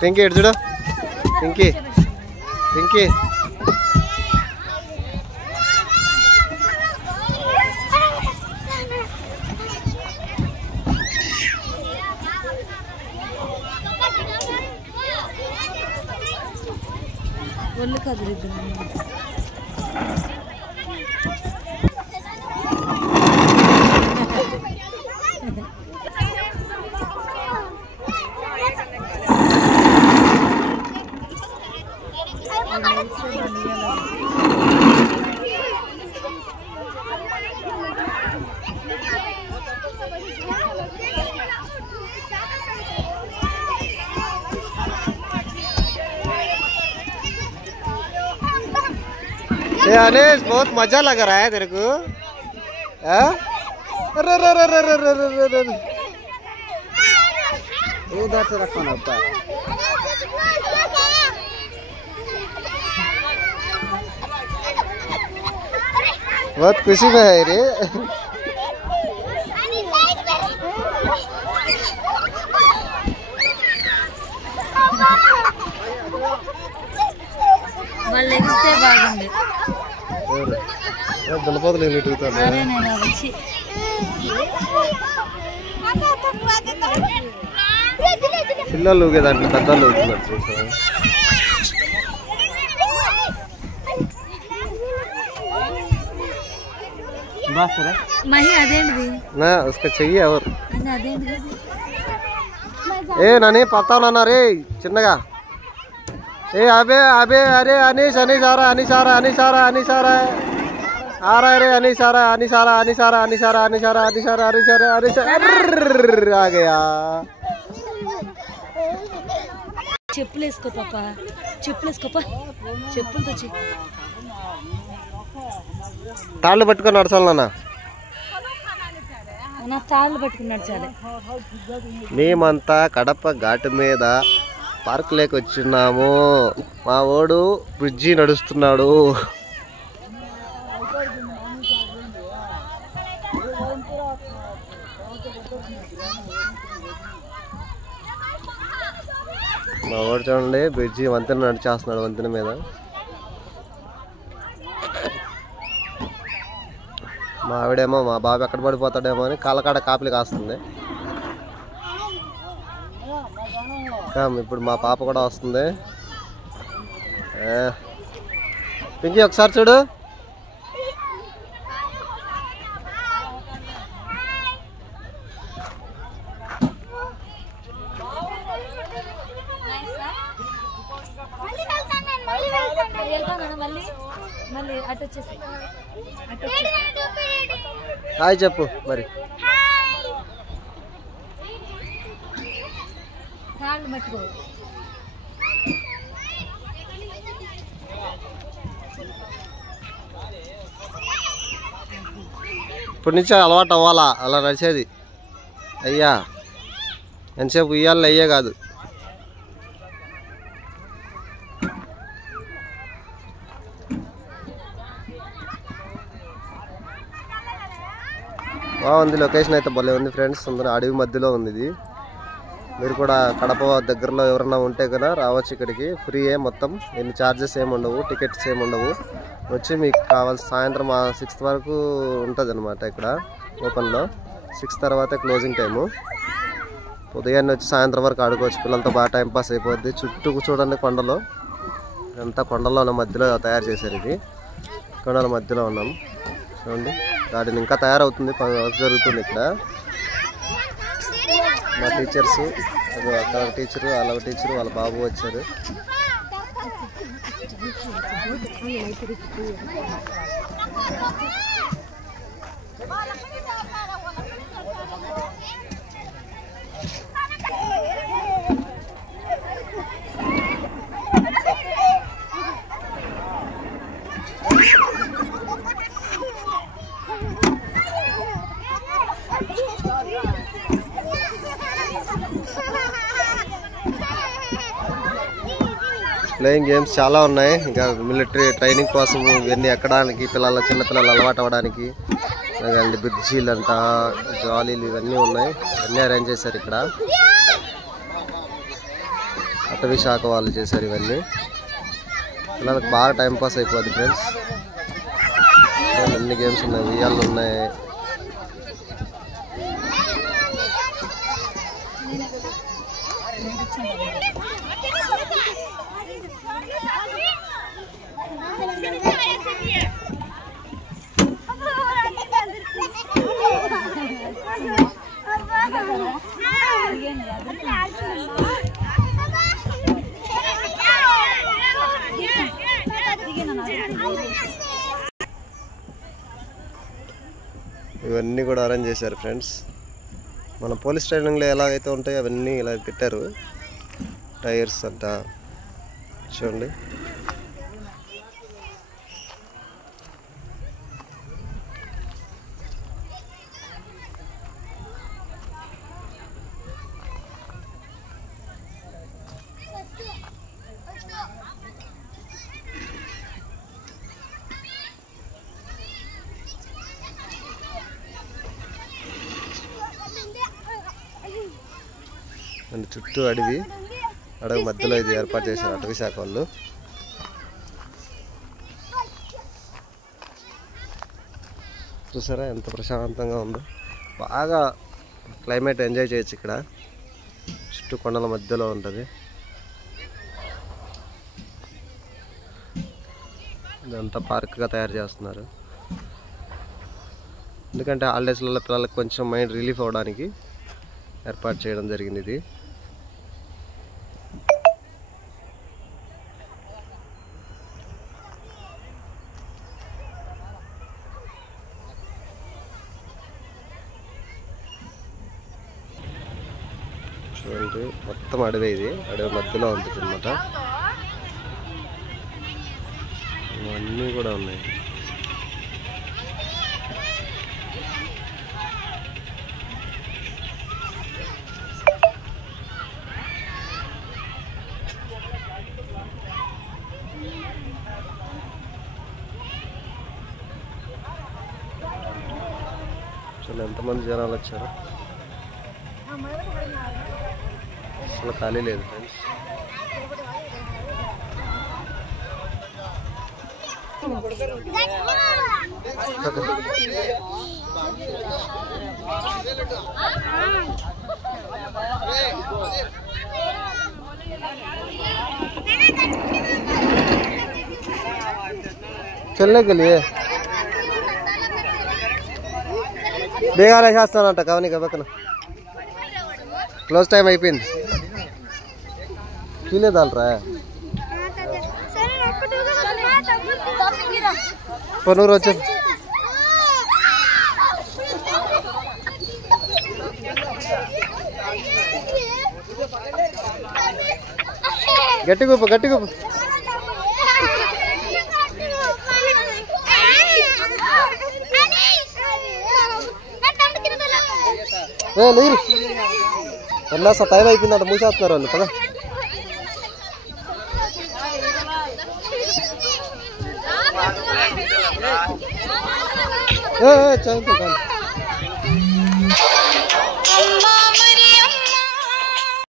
పింకీ ఎటు చూడు, పింకీ పింకీ ఒళ్ళు కదిలిద్దు. अनीश बहुत मजा लग रहा है तेरे को? उधर से रखना होता है। बहुत खुशी में है रे। వాళ్ళు ఎగిస్తే బాగుంది. దున్నపోతలు ఎగురుతారు. పిల్లలు ఊగేదాంట్లో పెద్దలు ఊగుతున్నారు చూసారా? మహి అదేంటిది? నా उसका चाहिए और అదేంటిది? ఏ నాని పడతావునా రే చిన్నగా. ए अबे अबे अरे अनीश अनीश आ रहा अनीश आ रहा अनीश आ रहा अनीश आ रहा है आ रहा है रे अनीश आ रहा अनीश आ रहा अनीश आ रहा अनीश आ रहा अनीश आ रहा अनीश आ रहा अनीश आ रहा अनीश आ गया. చెప్పులు వేసుకో పాప, చెప్పులు వేసుకోపా, చెప్పులు తెచ్చి. తాళ్ళు పట్టుకొని నడచాలి నాన్న. నా తాళ్ళు పట్టుకుని నడచాలి. మేమంతా కడప ఘాటు మీద పార్క్ లేక వచ్చినాము. మా వాడు బ్రిడ్జి నడుస్తున్నాడు. మా వాడు చూడండి బ్రిడ్జి వంతెన నడిచేస్తున్నాడు. వంతెన మీద మా ఆవిడేమో మా బాబు ఎక్కడ పడిపోతాడేమో అని కాళ్ళకాడ కాపలి కాస్తుంది. ఇప్పుడు మా పాప కూడా వస్తుంది. పింకీ ఒకసారి చూడు. హాయ్ చెప్పు మరి. ఇప్పటి నుంచే అలవాటు అవ్వాలా అలా నడిచేది. అయ్యా ఎంతసేపు ఉయ్యాలి అయ్యే కాదు. బాగుంది లొకేషన్ అయితే భలే ఉంది ఫ్రెండ్స్. అందరూ అడవి మధ్యలో ఉంది ఇది. మీరు కూడా కడప దగ్గరలో ఎవరన్నా ఉంటే కదా రావచ్చు ఇక్కడికి. ఫ్రీయే మొత్తం, ఎన్ని ఛార్జెస్ ఏమి ఉండవు, టికెట్స్ ఏమి ఉండవు. వచ్చి మీకు కావాల్సి సాయంత్రం 6 వరకు ఉంటుంది అనమాట ఇక్కడ ఓపెన్లో. 6 తర్వాత క్లోజింగ్ టైము. ఉదయాన్నే వచ్చి సాయంత్రం వరకు ఆడుకోవచ్చు. పిల్లలతో బాగా టైంపాస్ అయిపోద్ది. చుట్టూ చూడండి కొండలు, అంతా కొండలో మధ్యలో తయారు చేశారు. ఇది కొండల మధ్యలో ఉన్నాం చూడండి. గార్డెన్ ఇంకా తయారవుతుంది, వర్క్ జరుగుతుంది ఇక్కడ. మా టీచర్స్, అక్కడ టీచరు, వాళ్ళ టీచరు, వాళ్ళ బాబు వచ్చారు. ప్లేయింగ్ గేమ్స్ చాలా ఉన్నాయి. ఇంకా మిలిటరీ ట్రైనింగ్ కోసం ఇవన్నీ ఎక్కడానికి చిన్నపిల్లలు అలవాటు అవ్వడానికి బ్రిడ్జీలు అంట, జాలీలు ఇవన్నీ ఉన్నాయి. ఇవన్నీ అరేంజ్ చేశారు ఇక్కడ. అటవీ శాఖ వాళ్ళు చేశారు ఇవన్నీ. పిల్లలకు బాగా టైంపాస్ అయిపోద్ది ఫ్రెండ్స్. అన్ని గేమ్స్ ఉన్నాయి, ఉయ్యాలు ఉన్నాయి. ఇవన్నీ కూడా అరేంజ్ చేశారు ఫ్రెండ్స్. మన పోలీస్ ట్రైనింగ్లో ఎలాగైతే ఉంటాయో అవన్నీ ఇలా పెట్టారు. టైర్స్ అంట చూడండి. అండ్ చుట్టూ అడవి మధ్యలో ఇది ఏర్పాటు చేశారు అటవీ శాఖ వాళ్ళు. చూసారా ఎంత ప్రశాంతంగా ఉందో. బాగా క్లైమేట్ ఎంజాయ్ చేయొచ్చు ఇక్కడ. చుట్టూ కొండల మధ్యలో ఉంటుంది. ఇదంతా పార్క్గా తయారు చేస్తున్నారు. ఎందుకంటే హాలిడేస్లలో పిల్లలకు కొంచెం మైండ్ రిలీఫ్ అవ్వడానికి ఏర్పాటు చేయడం జరిగింది ఇది. చూడండి మొత్తం అడవి. ఇది అడవి మధ్యలో ఉంటుంది అన్నమాట. ఇవన్నీ కూడా ఉన్నాయి. అసలు ఎంతమంది జనాలు వచ్చారు, అసలు ఖాళీ లేదు ఫ్రెండ్స్. चलने के लिए బేగాలు వేసేస్తానంట కావని పక్కన క్లోజ్ టైం అయిపోయింది. కీలేదాలరా పనూరు వచ్చే గట్టి గుప్పు గట్టి గుప్పు నీరు అన్నా టైం అయిపోయిందంట మూసేస్తున్నారు వాళ్ళు కదా. చదువుతా